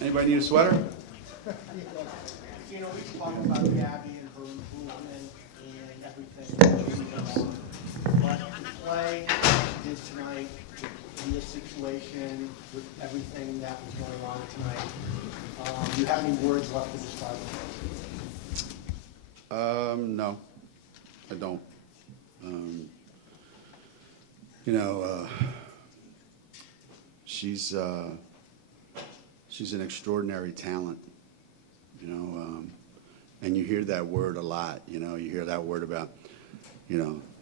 Anybody need a sweater? You know, we talk about Gabby and her improvement and everything. But the play she did tonight in this situation with everything that was going on tonight, do you have any words left to describe it? No, I don't. She's an extraordinary talent, and you hear that word a lot. You hear that word about,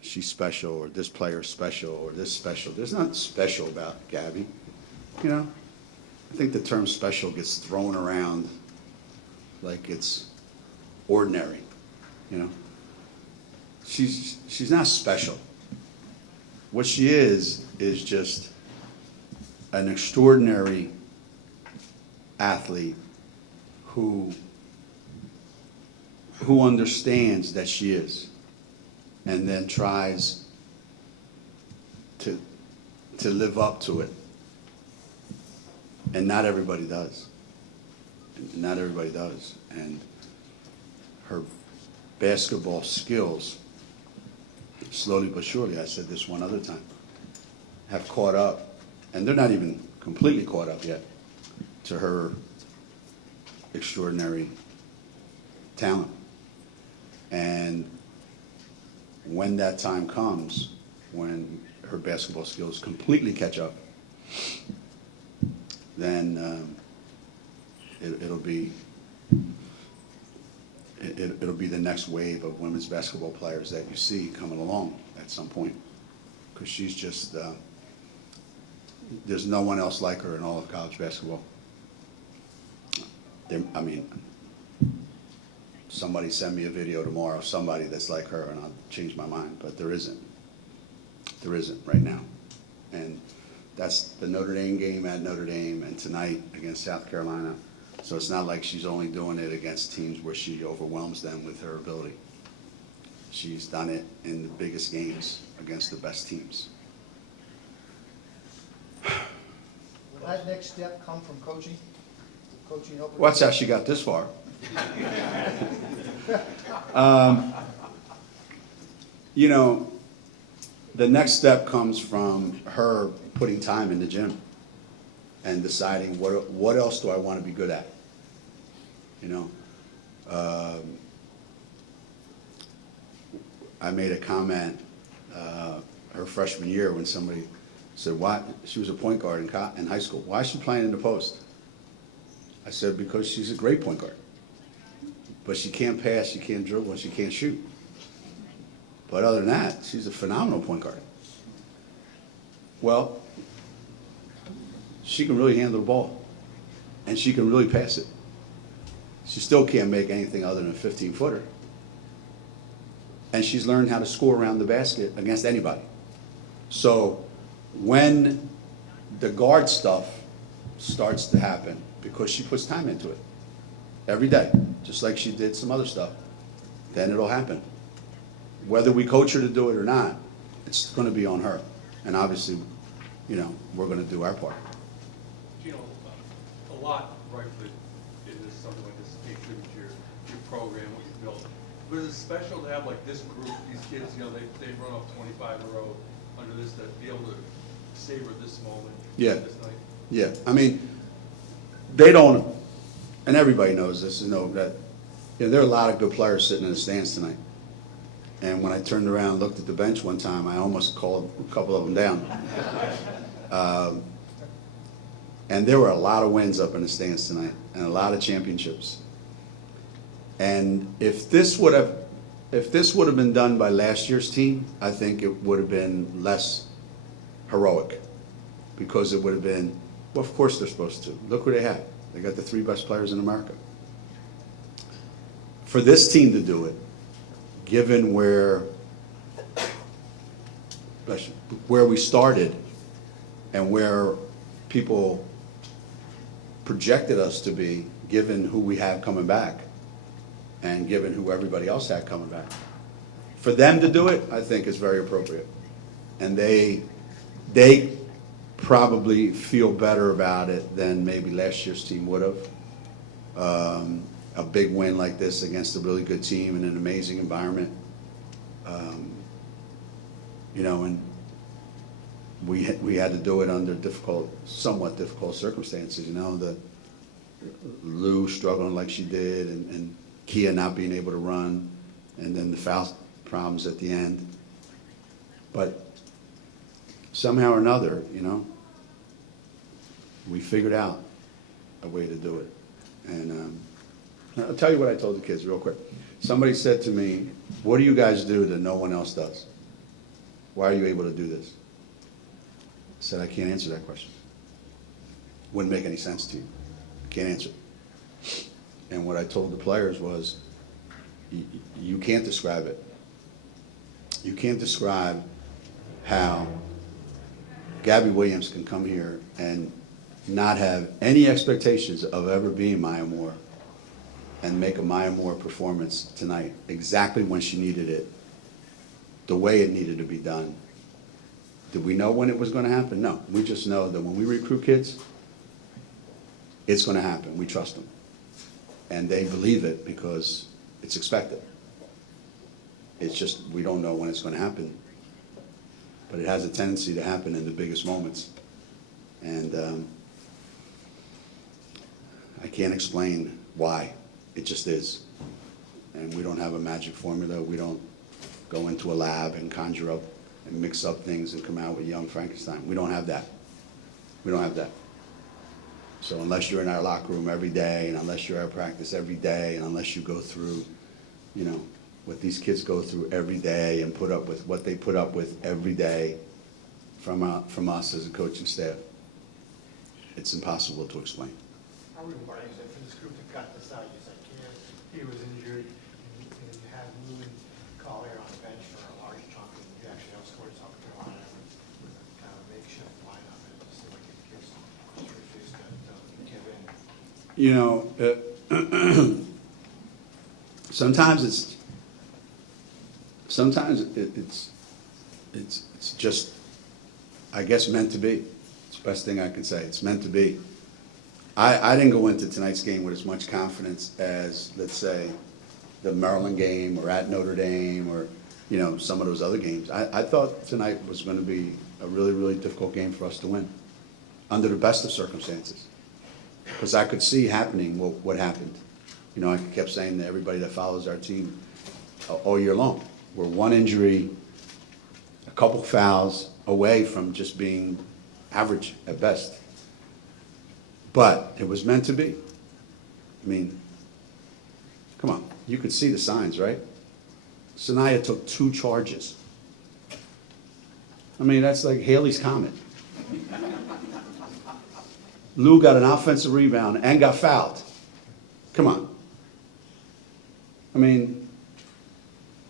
she's special, or this player's special, or this special. There's nothing special about Gabby. I think the term special gets thrown around like it's ordinary. She's not special. What she is just an extraordinary athlete who understands that she is, and then tries to live up to it. And not everybody does. Not everybody does. And her basketball skills, slowly but surely, I said this one other time, have caught up, and they're not even completely caught up yet, to her extraordinary talent. And when that time comes, when her basketball skills completely catch up, then it'll be the next wave of women's basketball players that you see coming along at some point, because she's just there's no one else like her in all of college basketball. Somebody send me a video tomorrow, somebody that's like her, and I'll change my mind, but there isn't. There isn't right now. And that's the Notre Dame game at Notre Dame, and tonight against South Carolina. So it's not like she's only doing it against teams where she overwhelms them with her ability. She's done it in the biggest games against the best teams. Will that next step come from coaching? Coaching over? Well, that's how she got this far. The next step comes from her putting time in the gym and deciding what else do I want to be good at. I made a comment her freshman year when somebody said, "Why?" She was a point guard in high school. "Why is she playing in the post?" I said, "Because she's a great point guard, but she can't pass, she can't dribble, and she can't shoot. But other than that, she's a phenomenal point guard." Well, she can really handle the ball, and she can really pass it. She still can't make anything other than a 15-footer. And she's learned how to score around the basket against anybody. So when the guard stuff starts to happen, because she puts time into it every day, just like she did some other stuff, then it'll happen. Whether we coach her to do it or not, it's going to be on her. And obviously, we're going to do our part. A lot, rightfully, in this, something like this, pay tribute to your program, what you built. But it's special to have like this group, these kids, they've run off 25 in a row under this, to be able to savor this moment, Yeah. this night. Yeah, they don't, and everybody knows this, that there are a lot of good players sitting in the stands tonight. And when I turned around and looked at the bench one time, I almost called a couple of them down. And there were a lot of wins up in the stands tonight, and a lot of championships. And if this would have been done by last year's team, I think it would have been less heroic, because it would have been, well, of course they're supposed to. Look who they have. They got the 3 best players in America. For this team to do it, given where we started and where people projected us to be, given who we have coming back and given who everybody else had coming back, for them to do it, I think is very appropriate. And they probably feel better about it than maybe last year's team would have. A big win like this against a really good team in an amazing environment. You know, and we had to do it under somewhat difficult circumstances. You know, Lou struggling like she did, and Kia not being able to run, and then the foul problems at the end. But somehow or another, you know, we figured out a way to do it. And I'll tell you what I told the kids real quick. Somebody said to me, "What do you guys do that no one else does? Why are you able to do this?" I said, "I can't answer that question. Wouldn't make any sense to you. Can't answer it." And what I told the players was, you can't describe it. You can't describe how Gabby Williams can come here and not have any expectations of ever being Maya Moore and make a Maya Moore performance tonight exactly when she needed it, the way it needed to be done. Did we know when it was going to happen? No. We just know that when we recruit kids, it's going to happen. We trust them. And they believe it because it's expected. It's just we don't know when it's going to happen. But it has a tendency to happen in the biggest moments. And I can't explain why. It just is. And we don't have a magic formula. We don't go into a lab and conjure up and mix up things and come out with young Frankenstein. We don't have that. We don't have that. So unless you're in our locker room every day, and unless you're at practice every day, and unless you go through, you know, what these kids go through every day and put up with what they put up with every day from us as a coaching staff, it's impossible to explain. How rewarding is it for this group to cut this out? You said he was injured, and you had Lou and Collier on the bench for a large chunk, and you actually outscored South Carolina with a kind of makeshift lineup, and it just seemed like the kids just refused to give in. You know, sometimes it's just, I guess, meant to be. It's the best thing I can say. It's meant to be. I didn't go into tonight's game with as much confidence as, let's say, the Maryland game or at Notre Dame or, you know, some of those other games. I thought tonight was going to be a really, really difficult game for us to win under the best of circumstances. Because I could see happening what happened. You know, I kept saying to everybody that follows our team all year long, we're one injury, a couple fouls away from just being average at best. But it was meant to be. I mean, come on, you could see the signs, right? Sanaya took 2 charges. I mean, that's like Haley's Comet. Lou got an offensive rebound and got fouled. Come on. I mean,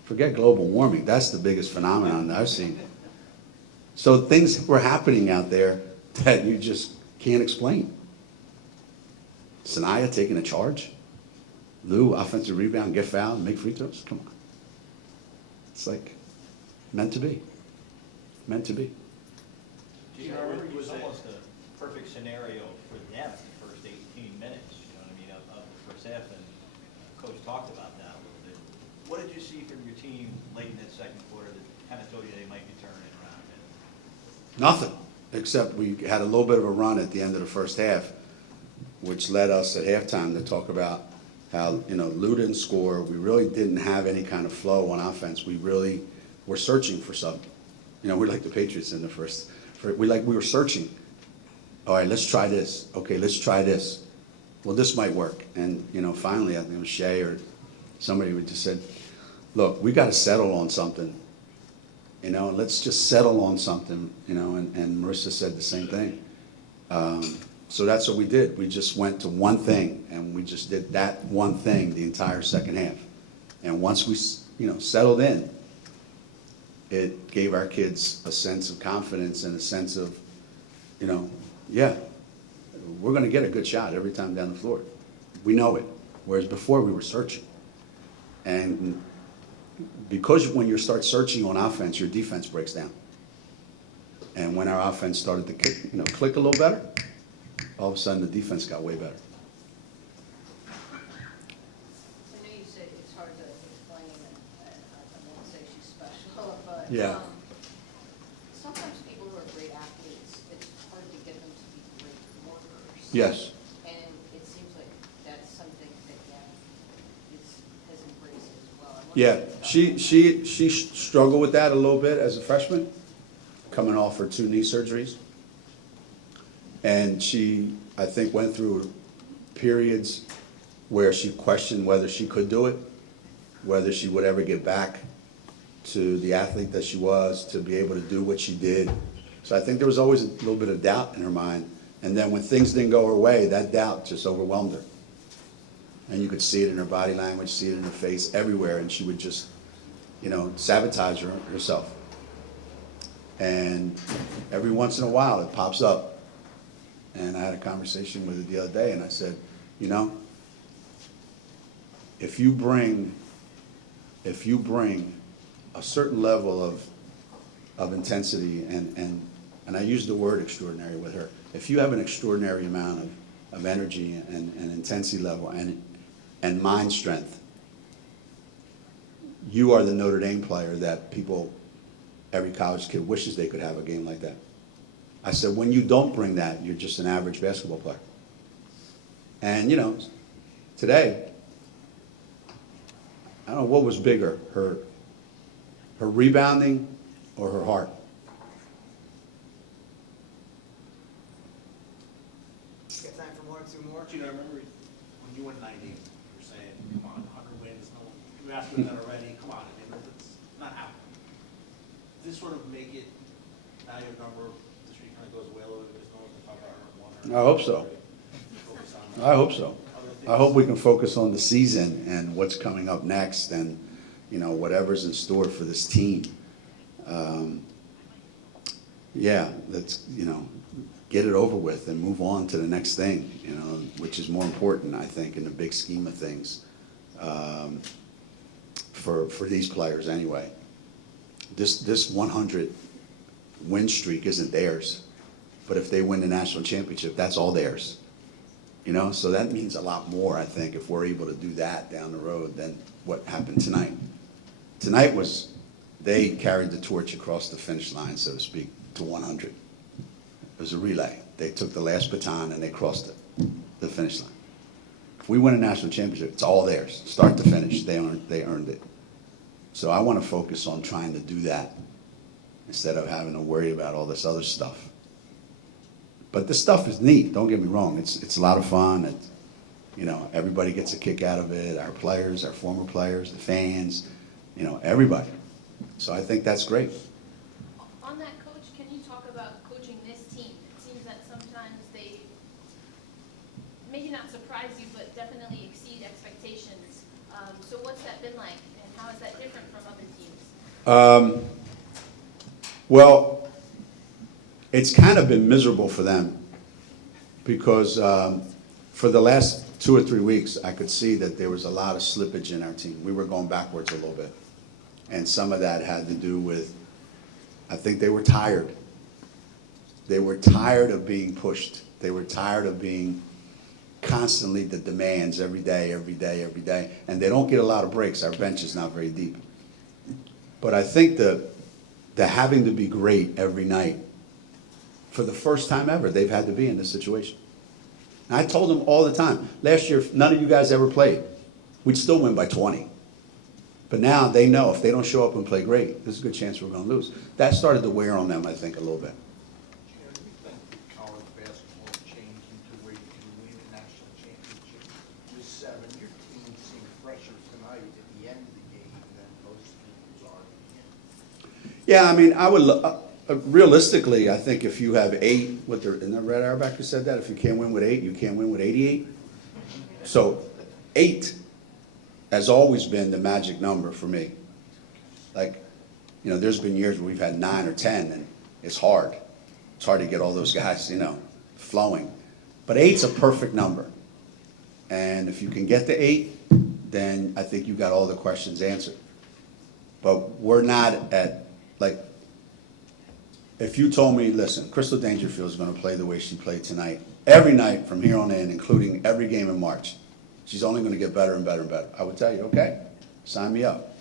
forget global warming. That's the biggest phenomenon I've seen. So things were happening out there that you just can't explain. Sanaya taking a charge. Lou, offensive rebound, get fouled, make free throws. Come on. It's like meant to be. Meant to be. Geno, it was almost a perfect scenario for them the first 18 minutes, you know what I mean, of the first half, and Coach talked about that a little bit. What did you see from your team late in that second quarter that kind of told you they might be turning it around? Nothing, except we had a little bit of a run at the end of the first half, which led us at halftime to talk about how, you know, Lou didn't score. We really didn't have any kind of flow on offense. We really were searching for something. You know, we're like the Patriots in the first. We were searching. All right, let's try this. Okay, let's try this. Well, this might work. And, you know, finally, I think it was Shay or somebody who just said, look, we got to settle on something. You know, let's just settle on something, you know, and Marissa said the same thing. So that's what we did. We just went to one thing, and we just did that one thing the entire second half. And once we, you know, settled in, it gave our kids a sense of confidence and a sense of, you know, yeah, we're going to get a good shot every time down the floor. We know it. Whereas before we were searching. And because when you start searching on offense, your defense breaks down. And when our offense started to click a little better, all of a sudden the defense got way better. I know you said it's hard to explain, and I won't say she's special, but Yeah. sometimes people who are great athletes, it's hard to get them to be great workers. Yes. And it seems like that's something that Gabby has embraced as well. I wonder Yeah, if you she struggled with that a little bit as a freshman, coming off her 2 knee surgeries. And she, I think, went through periods where she questioned whether she could do it, whether she would ever get back to the athlete that she was, to be able to do what she did. So I think there was always a little bit of doubt in her mind. And then when things didn't go her way, that doubt just overwhelmed her. And you could see it in her body language, see it in her face, everywhere, and she would just, sabotage herself. And every once in a while, it pops up. And I had a conversation with her the other day, and I said, if you bring a certain level of intensity, and I use the word extraordinary with her, if you have an extraordinary amount of energy and intensity level and mind strength, you are the Notre Dame player that every college kid wishes they could have a game like that. I said, when you don't bring that, you're just an average basketball player. And, today, I don't know what was bigger, her rebounding or her heart. Got time for 1 or 2 more? Gino, I remember when you went 90, you were saying, come on, 100 wins, no one, you asked me that already, come on, I mean, it's not happening. Does this sort of make it, now your number, the streak kind of goes away a little bit because no one can talk about her one? I hope so. Focus on I hope so. other things. I hope we can focus on the season and what's coming up next and, whatever's in store for this team. Let's, get it over with and move on to the next thing, which is more important, I think, in the big scheme of things, for these players anyway. This 100 win streak isn't theirs, but if they win the national championship, that's all theirs. So that means a lot more, I think, if we're able to do that down the road than what happened tonight. Tonight they carried the torch across the finish line, so to speak, to 100. It was a relay. They took the last baton and they crossed the finish line. If we win a national championship, it's all theirs, start to finish. They earned it. So I want to focus on trying to do that instead of having to worry about all this other stuff. But this stuff is neat, don't get me wrong. It's a lot of fun. Everybody gets a kick out of it, our players, our former players, the fans, everybody. So I think that's great. On that, Coach, can you talk about coaching this team? It seems that sometimes they maybe not surprise you, but definitely exceed expectations. So what's that been like, and how is that different from other teams? Well, it's kind of been miserable for them because for the last 2 or 3 weeks, I could see that there was a lot of slippage in our team. We were going backwards a little bit. And some of that had to do with, I think they were tired. They were tired of being pushed. They were tired of being constantly the demands every day. And they don't get a lot of breaks. Our bench is not very deep. But I think the having to be great every night, for the first time ever, they've had to be in this situation. And I told them all the time, last year, none of you guys ever played. We'd still win by 20. But now they know if they don't show up and play great, there's a good chance we're going to lose. That started to wear on them, I think, a little bit. Gino, do you think college basketball changed into where you can win a national championship with 7? Your team seemed fresher tonight at the end of the game than most teams are at the end. Yeah, I mean, I would realistically, I think if you have 8, isn't that Red Auerbach who said that? If you can't win with 8, you can't win with 88. So 8 has always been the magic number for me. Like, there's been years where we've had 9 or 10, and it's hard. It's hard to get all those guys, flowing. But 8's a perfect number. And if you can get to 8, then I think you got all the questions answered. But we're not at, If you told me, listen, Crystal Dangerfield is going to play the way she played tonight, every night from here on in, including every game in March, she's only going to get better and better and better, I would tell you, okay, sign me up.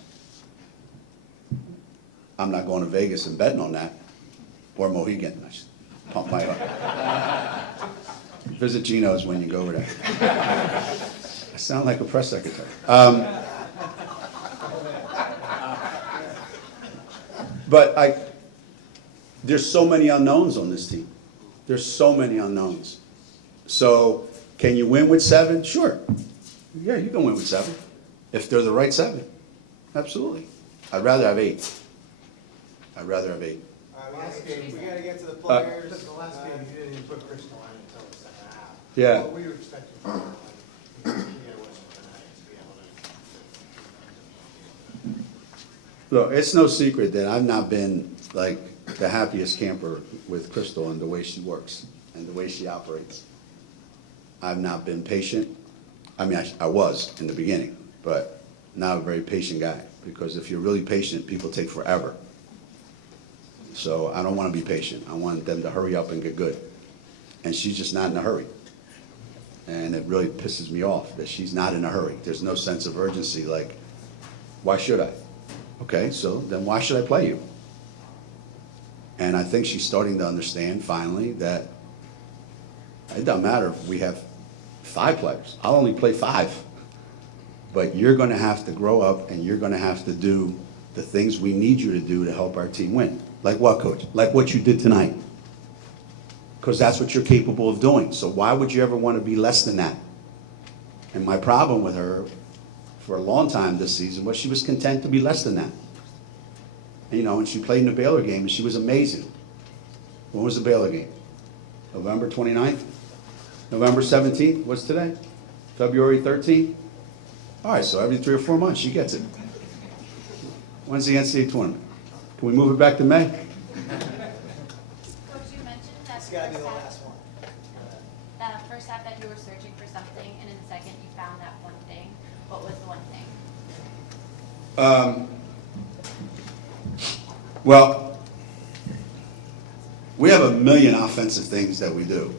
I'm not going to Vegas and betting on that, or Mohegan. I should pump my up. Visit Geno's when you go over there. I sound like a press secretary. But there's so many unknowns on this team. There's so many unknowns. So can you win with 7? Sure. Yeah, you can win with 7. If they're the right 7. Absolutely. I'd rather have 8. I'd rather have 8. Last game, We gotta get to the players. the last game, you didn't even put Crystal on until the second half. Yeah. What were you expecting from her? Like, it wasn't tonight to be able to. Look, it's no secret that I've not been like the happiest camper with Crystal and the way she works and the way she operates. I've not been patient. I mean, I was in the beginning, but now I'm a very patient guy, because if you're really patient, people take forever. So I don't want to be patient. I want them to hurry up and get good. And she's just not in a hurry. And it really pisses me off that she's not in a hurry. There's no sense of urgency, like, why should I? Okay, so then why should I play you? And I think she's starting to understand finally that it doesn't matter if we have 5 players. I'll only play 5. But you're going to have to grow up, and you're going to have to do the things we need you to do to help our team win. Like what, Coach? Like what you did tonight. Because that's what you're capable of doing. So why would you ever want to be less than that? And my problem with her for a long time this season was she was content to be less than that. And, you know, and she played in the Baylor game, and she was amazing. When was the Baylor game? November 29th? November 17th? What's today? February 13th? All right, so every 3 or 4 months she gets it. When's the NCAA tournament? Can we move it back to May? Coach, you mentioned that It's gotta be the last one. that first half that you were searching for something, and in the second you found that one thing. What was the one thing? Well, we have a million offensive things that we do.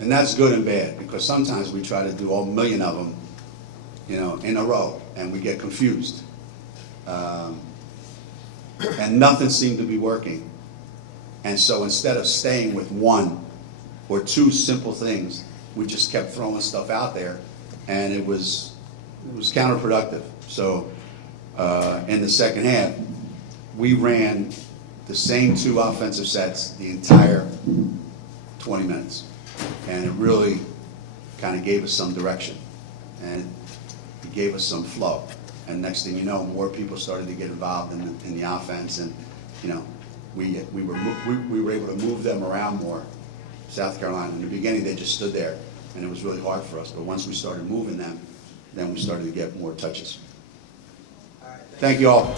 And that's good and bad, because sometimes we try to do all million of them, you know, in a row, and we get confused. And nothing seemed to be working. And so instead of staying with 1 or 2 simple things, we just kept throwing stuff out there, and it was counterproductive. So in the second half, we ran the same 2 offensive sets the entire 20 minutes. And it really kind of gave us some direction, and it gave us some flow. And next thing you know, more people started to get involved in the offense, and you know, we were able to move them around more. South Carolina, in the beginning, they just stood there, and it was really hard for us. But once we started moving them, then we started to get more touches. All right, Thank you all.